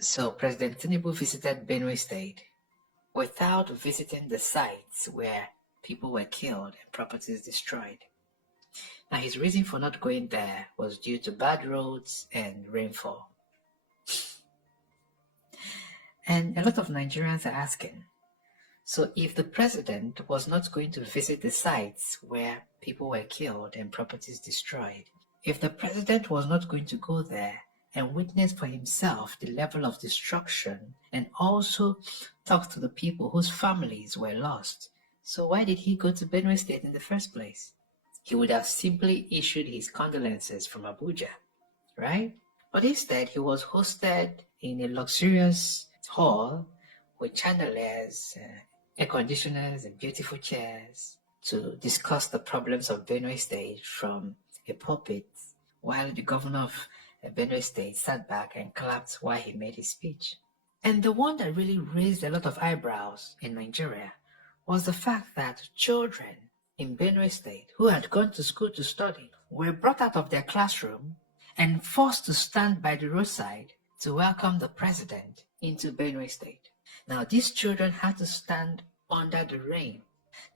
So President Tinubu visited Benue State without visiting the sites where people were killed and properties destroyed. Now his reason for not going there was due to bad roads and rainfall. And a lot of Nigerians are asking, so if the president was not going to visit the sites where people were killed and properties destroyed, if the president was not going to go there and witness for himself the level of destruction and also talk to the people whose families were lost, so why did he go to Benue State in the first place? He would have simply issued his condolences from Abuja, right? But instead, he was hosted in a luxurious hall with chandeliers, air conditioners, and beautiful chairs to discuss the problems of Benue State from a pulpit, while the governor of Benue State sat back and clapped while he made his speech. And the one that really raised a lot of eyebrows in Nigeria was the fact that children in Benue State who had gone to school to study were brought out of their classroom and forced to stand by the roadside to welcome the president into Benue State. Now, these children had to stand under the rain.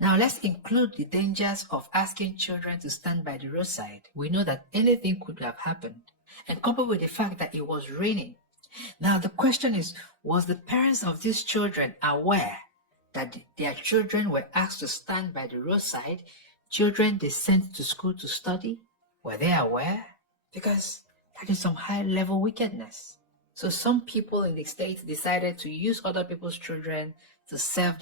Now, let's include the dangers of asking children to stand by the roadside. We know that anything could have happened. And coupled with the fact that it was raining. Now, the question is, was the parents of these children aware that their children were asked to stand by the roadside, children they sent to school to study? Were they aware? Because that is some high-level wickedness. So some people in the state decided to use other people's children to serve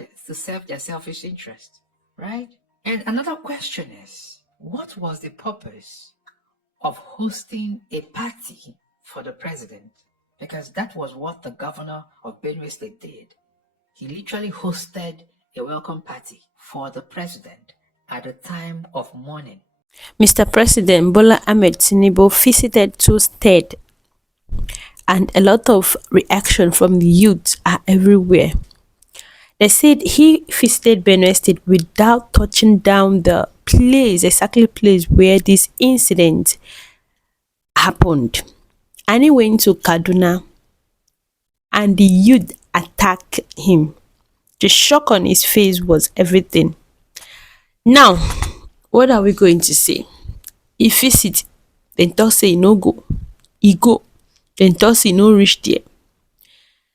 their selfish interest, right? And another question is, what was the purpose of hosting a party for the president? Because that was what the governor of Benue State did. He literally hosted a welcome party for the president at a time of mourning. Mr. President Bola Ahmed Tinubu visited two states, and a lot of reaction from the youth are everywhere. They said he visited Benue State without touching down the place where this incident happened. And he went to Kaduna and the youth attacked him. The shock on his face was everything. Now, what are we going to say? He visit, then talk say he no go. He go, then talk say he no reach there.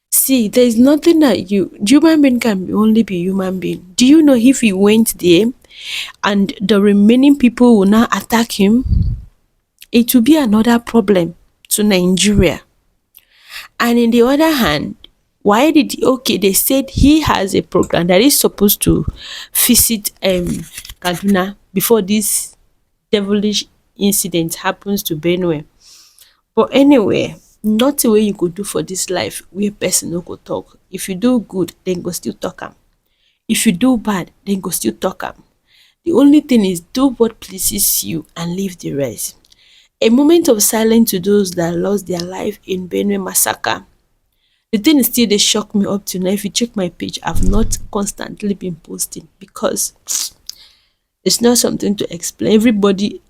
See, there is nothing that human being can only be human being. Do you know if he went there and the remaining people will now attack him, it will be another problem to Nigeria. And in the other hand, why did they said he has a program that is supposed to visit Kaduna before this devilish incident happens to Benue. But anyway, not the way you could do for this life where person no go talk. If you do good, then go still talk am. If you do bad, then go still talk am. The only thing is do what pleases you and leave the rest. A moment of silence to those that lost their life in Benue massacre. The thing is still they shock me up to now. If you check my page, I've not constantly been posting because it's not something to explain. Everybody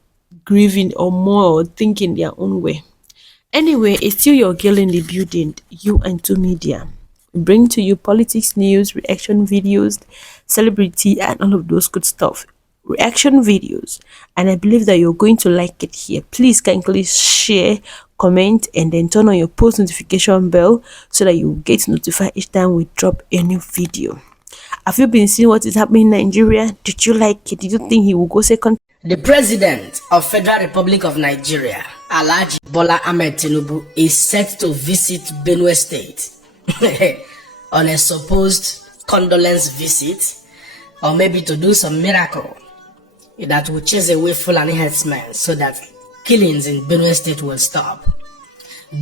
grieving or more or thinking their own way. Anyway, it's still your girl in the building, you and two media. We bring to you politics news, reaction videos, celebrity, and all of those good stuff. Reaction videos, and I believe that you're going to like it here. Please kindly share, comment, and then turn on your post notification bell so that you get notified each time we drop a new video. Have you been seeing what is happening in Nigeria? Did you like it? Did you think he will go second? The President of Federal Republic of Nigeria, Alhaji Bola Ahmed Tinubu, is set to visit Benue State on a supposed condolence visit, or maybe to do some miracle that will chase away Fulani herdsmen so that killings in Benue State will stop.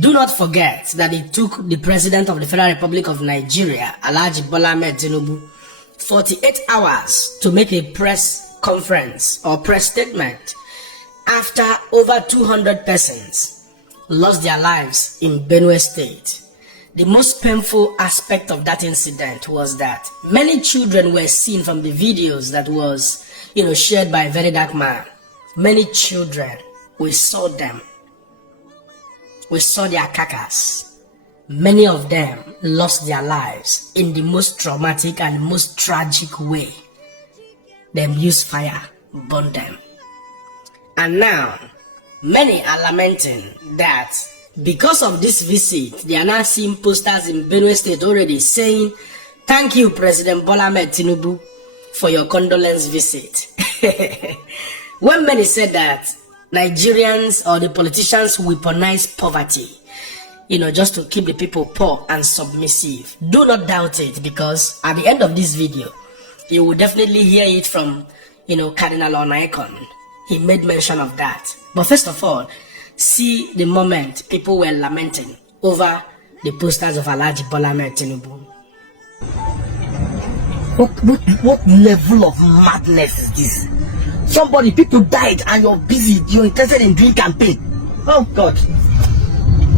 Do not forget that it took the President of the Federal Republic of Nigeria, Alhaji Bola Ahmed Tinubu, 48 hours to make a press conference or press statement after over 200 persons lost their lives in Benue State. The most painful aspect of that incident was that many children were seen from the videos that was shared by Verydarkman. Many children, we saw them. We saw their carcass. Many of them lost their lives in the most traumatic and most tragic way. Them use fire, burn them. And now, many are lamenting that because of this visit, they are now seeing posters in Benue State already saying, "Thank you, President Bola Ahmed Tinubu, for your condolence visit." When many said that Nigerians or the politicians weaponize poverty, just to keep the people poor and submissive, do not doubt it, because at the end of this video, you will definitely hear it from, Cardinal Onaikon. He made mention of that. But first of all, see the moment people were lamenting over the posters of Alhaji Bola Ahmed Tinubu. What level of madness is this? People died and you're busy, you're interested in doing campaign. Oh God.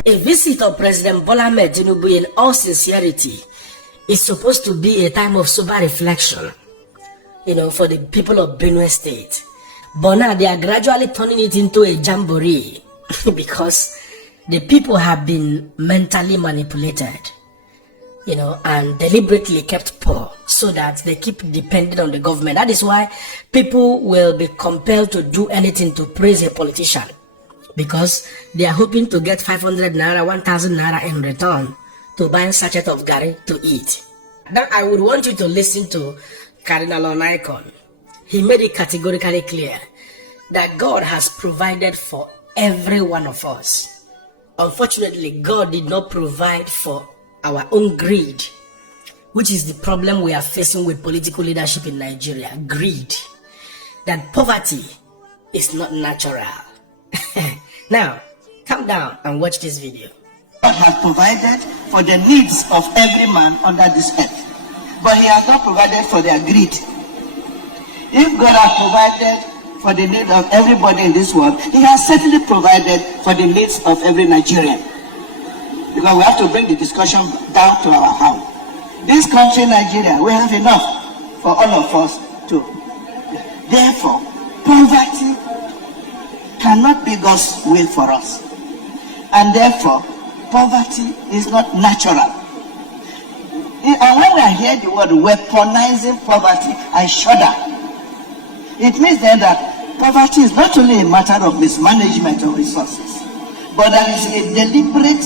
A visit of President Bola Ahmed Tinubu, in all sincerity, is supposed to be a time of sober reflection, for the people of Benue State. But now they are gradually turning it into a jamboree because the people have been mentally manipulated, and deliberately kept poor so that they keep depending on the government. That is why people will be compelled to do anything to praise a politician, because they are hoping to get 500 naira, 1,000 naira in return to buy a sachet of gari to eat. Now I would want you to listen to Cardinal Onaikon. He made it categorically clear that God has provided for every one of us. Unfortunately, God did not provide for our own greed, which is the problem we are facing with political leadership in Nigeria. Greed. That poverty is not natural. Now, calm down and watch this video. God has provided for the needs of every man under this earth, but He has not provided for their greed. If God has provided for the need of everybody in this world, He has certainly provided for the needs of every Nigerian. Because we have to bring the discussion down to our house. This country, Nigeria, we have enough for all of us to. Therefore, poverty cannot be God's will for us. And therefore, poverty is not natural. And when I hear the word weaponizing poverty, I shudder. It means then that poverty is not only a matter of mismanagement of resources, but there is a deliberate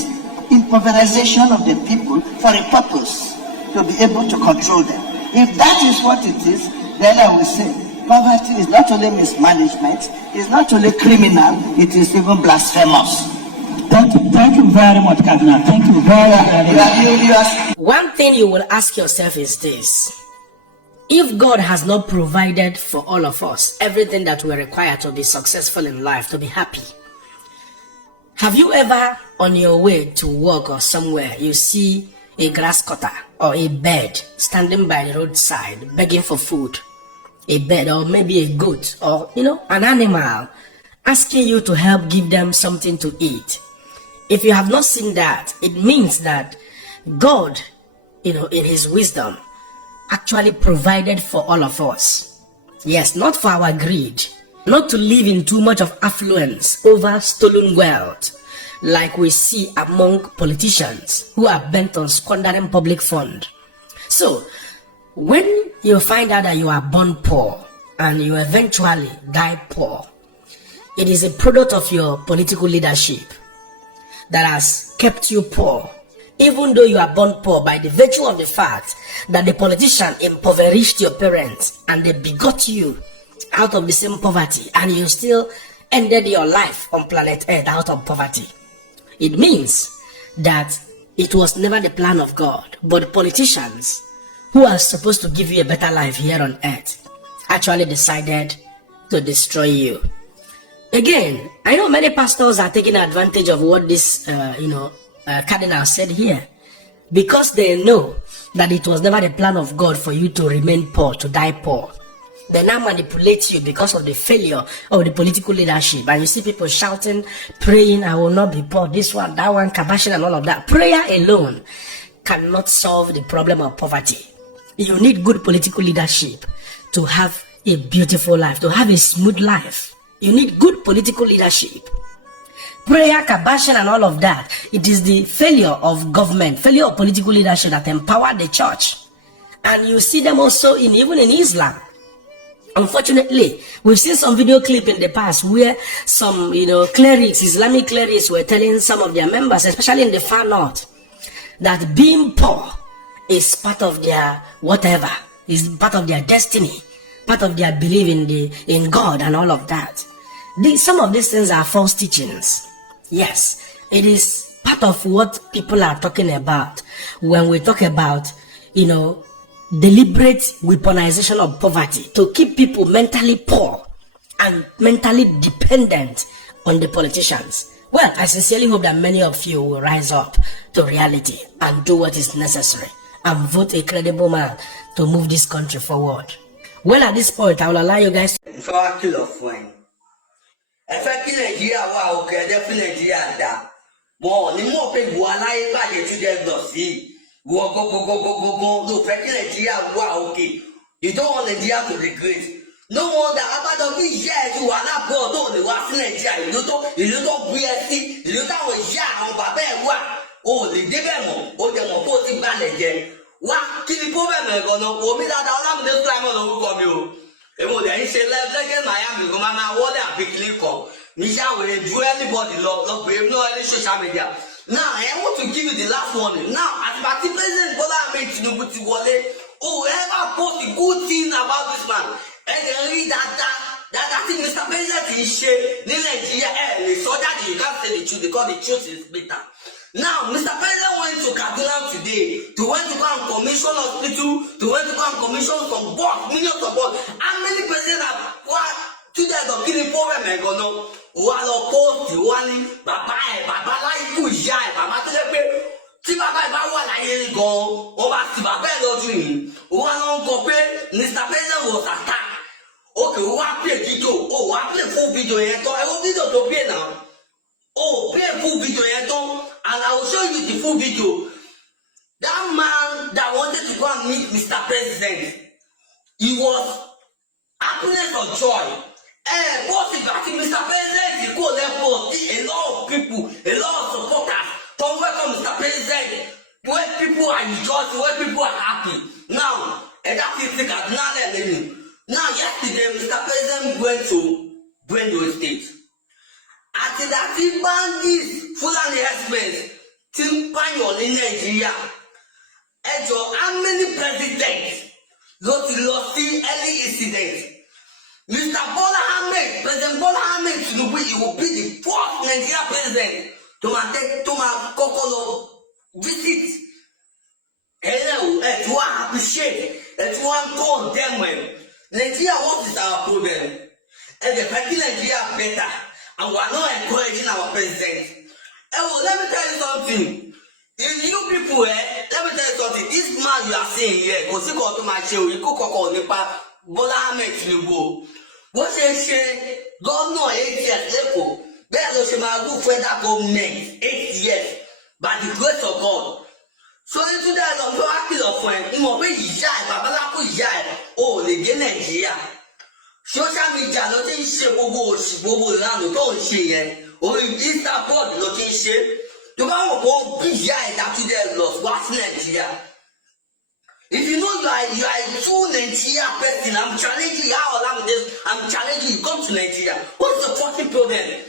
impoverization of the people for a purpose, to be able to control them. If that is what it is, then I will say poverty is not only mismanagement, it's not only criminal, it is even blasphemous. Thank you very much, Kaduna. Thank you very much. One thing you will ask yourself is this: if God has not provided for all of us everything that we require to be successful in life, to be happy, have you ever, on your way to work or somewhere, you see a grass cutter or a bird standing by the roadside begging for food? A bird, or maybe a goat, or an animal asking you to help give them something to eat. If you have not seen that, it means that God, in His wisdom, actually provided for all of us. Yes, not for our greed, not to live in too much of affluence over stolen wealth, like we see among politicians who are bent on squandering public fund. So, when you find out that you are born poor and you eventually die poor, it is a product of your political leadership that has kept you poor, even though you are born poor by the virtue of the fact that the politician impoverished your parents and they begot you out of the same poverty, and you still ended your life on planet Earth out of poverty. It means that it was never the plan of God, but politicians who are supposed to give you a better life here on earth actually decided to destroy you. Again, I know many pastors are taking advantage of what this cardinal said here, because they know that it was never the plan of God for you to remain poor, to die poor. They now manipulate you because of the failure of the political leadership, and you see people shouting, praying, "I will not be poor," this one, that one, kabashing and all of that. Prayer alone cannot solve the problem of poverty. You need good political leadership to have a beautiful life, to have a smooth life. You need good political leadership. prayer, kabashing, and all of that. It is the failure of government, failure of political leadership that empowered the church. And you see them also even in Islam. Unfortunately, we've seen some video clip in the past where some, clerics, Islamic clerics, were telling some of their members, especially in the far north, that being poor is part of their whatever, is part of their destiny, part of their belief in God and all of that. Some of these things are false teachings. Yes, it is part of what people are talking about when we talk about, deliberate weaponization of poverty to keep people mentally poor and mentally dependent on the politicians. Well, I sincerely hope that many of you will rise up to reality and do what is necessary and vote a credible man to move this country forward. Well, at this point, I will allow you guys to... Bon, ni mo pe bu alaye ba ye tu de go see. Go no fe ki Nigeria wa okay. You don't want Nigeria to regret. No wonder about the big years you are not go do the wa Nigeria. You don't BSC, you don't we ya on baba e wa. Oh, le de be mo, o de mo po ti gba le je. Wa ki ni problem e go no, o mi da ola mi de slime lo ko mi o. E mo de se le get Miami go mama wo de apikili ko. Nisha will do anybody log brave no any social media. Now I want to give you the last warning. Now, as party president Bola Ahmed Tinubu ti wọlé, whoever post a good thing about this man, and then read that thing Mr. President is share in Nigeria, so that you can't say the truth because the truth is bitter. Now, Mr. President went to Kaduna today to went to go and commission hospital, to went to go and commission some board, millions of board. How many presidents have what? Today the killing problem I go no. Wa lo post wa ni bàbá la iku ìyá ẹ̀ bàbá tó jẹ́ pé tí bàbá ẹ̀ bá wà láyé gan ó bá ti bàbá ẹ̀ lọ́dún yìí ó wá lọ ń kọ pé Mr. President was attacked. Okay, ó wá play video ó wá play full video yẹn tán ẹ wo video tó play now ó play full video yẹn tán and I will show you the full video. That man that wanted to go and meet Mr. President, he was happiness or joy. What is that? Mr. President, you call them a lot of people, a lot of supporters to welcome Mr. President, where people are rejoicing, where people are happy. Now, and that is the Kaduna. Now, yesterday, Mr. President went to Benue State. After that, he banned this Fulani expense, Timpanyon in Nigeria. And so, how many presidents got lost in any incident? Mr. President Bola Ahmed Tinubu, he will be the fourth Nigerian president to my Kokolo visit. Hello, to appreciate, to condemn them. Nigeria, what is our problem? And the making Nigeria better, and we are not encouraging our president. Let me tell you something. If you people, let me tell you something. This man you are seeing here, because he got to my show, he could call Nipa. Bola Ahmed Tinubu bó ṣe ṣe gómìnà 8 years lẹ́kọ̀ọ́ bẹ́ẹ̀ ló ṣe máa rú federal government 8 years by the grace of God. So into that lọ fẹ́ wá kìlọ̀ fún ẹ ìmọ̀ pé ìyá ẹ̀ babaláko ìyá ẹ̀ ò lè dé Nàìjíríà. Social media ló ti ń ṣe gbogbo òṣì gbogbo ìlànà tó ń ṣe yẹn orí Insta board ló ti ń ṣe tó bá wọ̀ pé bí ìyá ẹ̀ dákúndé lọ wá sí Nàìjíríà. If you know you are a true Nigerian person, I'm challenging you. I'm challenging you. Come to Nigeria. What's the fucking problem?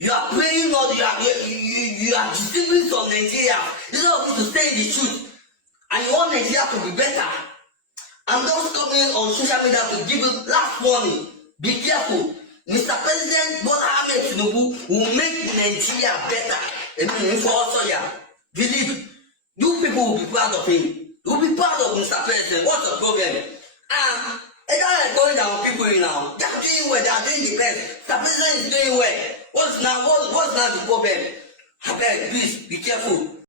You are praying or you are deceiving some Nigeria. Instead of you to say the truth, and you want Nigeria to be better. I'm just coming on social media to give you last warning. Be careful. Mr. President Bola Ahmed Tinubu will make Nigeria better. And for also, yeah, believe you people will be proud of him. You'll be proud of Mr. President. What's the problem? It's not going down people now. They are doing well. They are doing the best. The president is doing well. What's now the problem? I beg, please be careful.